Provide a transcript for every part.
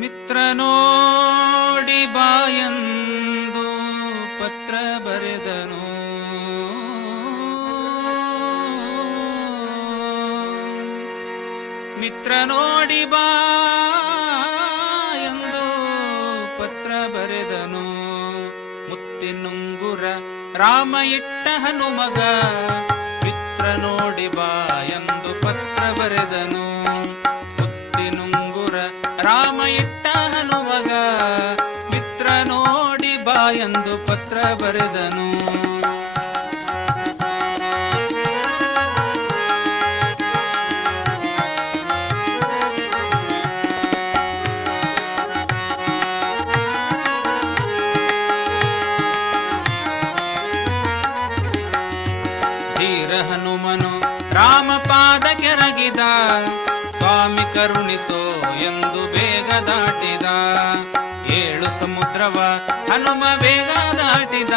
ಮಿತ್ರ ನೋಡಿ ಬಾಯಂದು ಪತ್ರ ಬರೆದನು. ಮಿತ್ರ ನೋಡಿ ಬಾಯಂದು ಪತ್ರ ಬರೆದನು. ಮುತ್ತಿನುಂಗುರ ರಾಮ ಇಟ್ಟ ಹನುಮಗ ಮಿತ್ರ ನೋಡಿ ಬಾಯಂದು ಪತ್ರ ಬರೆದನು. ಮುತ್ತಿನುಂಗುರ ರಾಮ ಇಟ್ಟ ಹನುಮಗ ಮಿತ್ರ ನೋಡಿ ಬಾಯಂದು ಪತ್ರ ಬರೆದನು. ಧೀರ ಹನುಮನು ರಾಮ ಪಾದ ಕೆರಗಿದ, ಸ್ವಾಮಿ ಕರುಣಿಸೋ ಎಂದು ಬೇಗ ದಾಟಿದ. 7 ಸಮುದ್ರವ ಹನುಮ ಬೇಗ ದಾಟಿದ,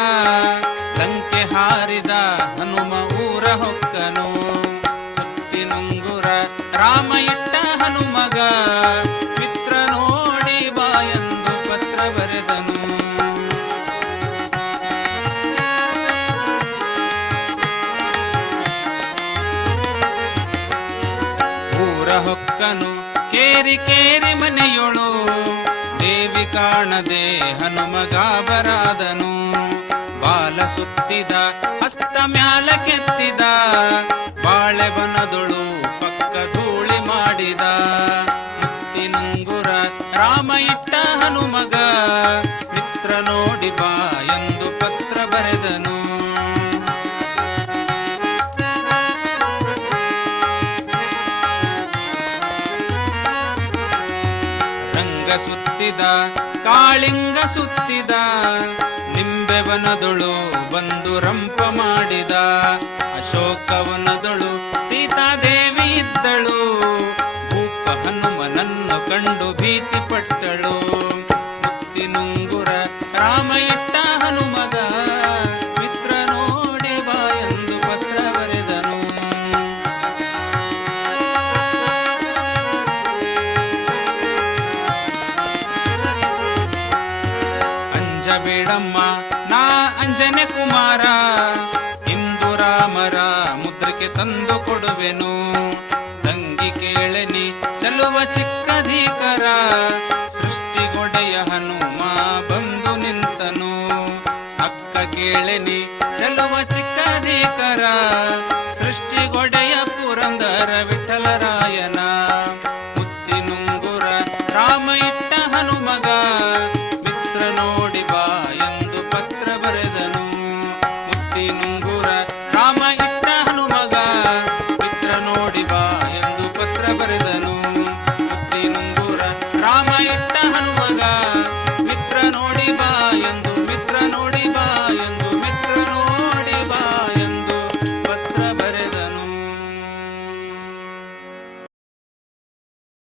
ಲಂಕೆ ಹಾರಿದ ಹನುಮ ಊರ ಹೊಕ್ಕನು. ಮುತ್ತಿನುಂಗುರ ರಾಮ ಇಟ್ಟ ಹನುಮಗ ಮಿತ್ರ ನೋಡಿ ಬಾಯಂದು ಪತ್ರ ಬರೆದನು. ಹೊಕ್ಕನು ಕೇರಿ ಕೇರಿ ಮನೆಯೊಳು, ದೇವಿ ಕಾಣದೆ ಹನುಮ ಗಾಬರಾದನು. ಬಾಲ ಸುತ್ತಿದ ಹಸ್ತ ಮ್ಯಾಲ ಕೆತ್ತಿದ, ಬಾಳೆಬನದೊಳು ಪಕ್ಕ ಧೂಳಿ ಮಾಡಿದ. ಮುತ್ತಿನುಂಗುರ ರಾಮ ಇಟ್ಟ ಹನುಮಗ ಮಿತ್ರ ನೋಡಿ ಬಾ ಎಂದು ಪತ್ರ ಬರೆದನು. ಸುತ್ತಿದ ಕಾಳಿಂಗ ಸುತ್ತಿದ, ನಿಂಬೆವನದೊಳು ಬಂದು ರಂಪ ಮಾಡಿದ. ಅಶೋಕವನದೊಳು ಸೀತಾದೇವಿ ಇದ್ದಳು, ಭೂಪ ಹನುಮನನ್ನು ಕಂಡು ಭೀತಿ ಪಟ್ಟಳು. ಮುತ್ತಿನುಂಗುರ ರಾಮ ಇಟ್ಟ ಹನುಮಗ ಮಿತ್ರ ನೋಡಿ ಬಾ ಎಂದು ಪತ್ರ ಬರೆದನು. ಬೇಡಮ್ಮ ನಾ ಅಂಜನೆ ಕುಮಾರ, ಇಂದು ರಾಮರ ಮುದ್ರಿಕೆ ತಂದು ಕೊಡುವೆನು. ತಂಗಿ ಕೇಳನಿ ಚಲುವ ಚಿಕ್ಕಧೀಕರ, ಸೃಷ್ಟಿಗೊಡೆಯ ಹನುಮ ಬಂದು ನಿಂತನು. ಅಕ್ಕ ಕೇಳನಿ ಚಲುವ ಚಿಕ್ಕಧೀಕರ,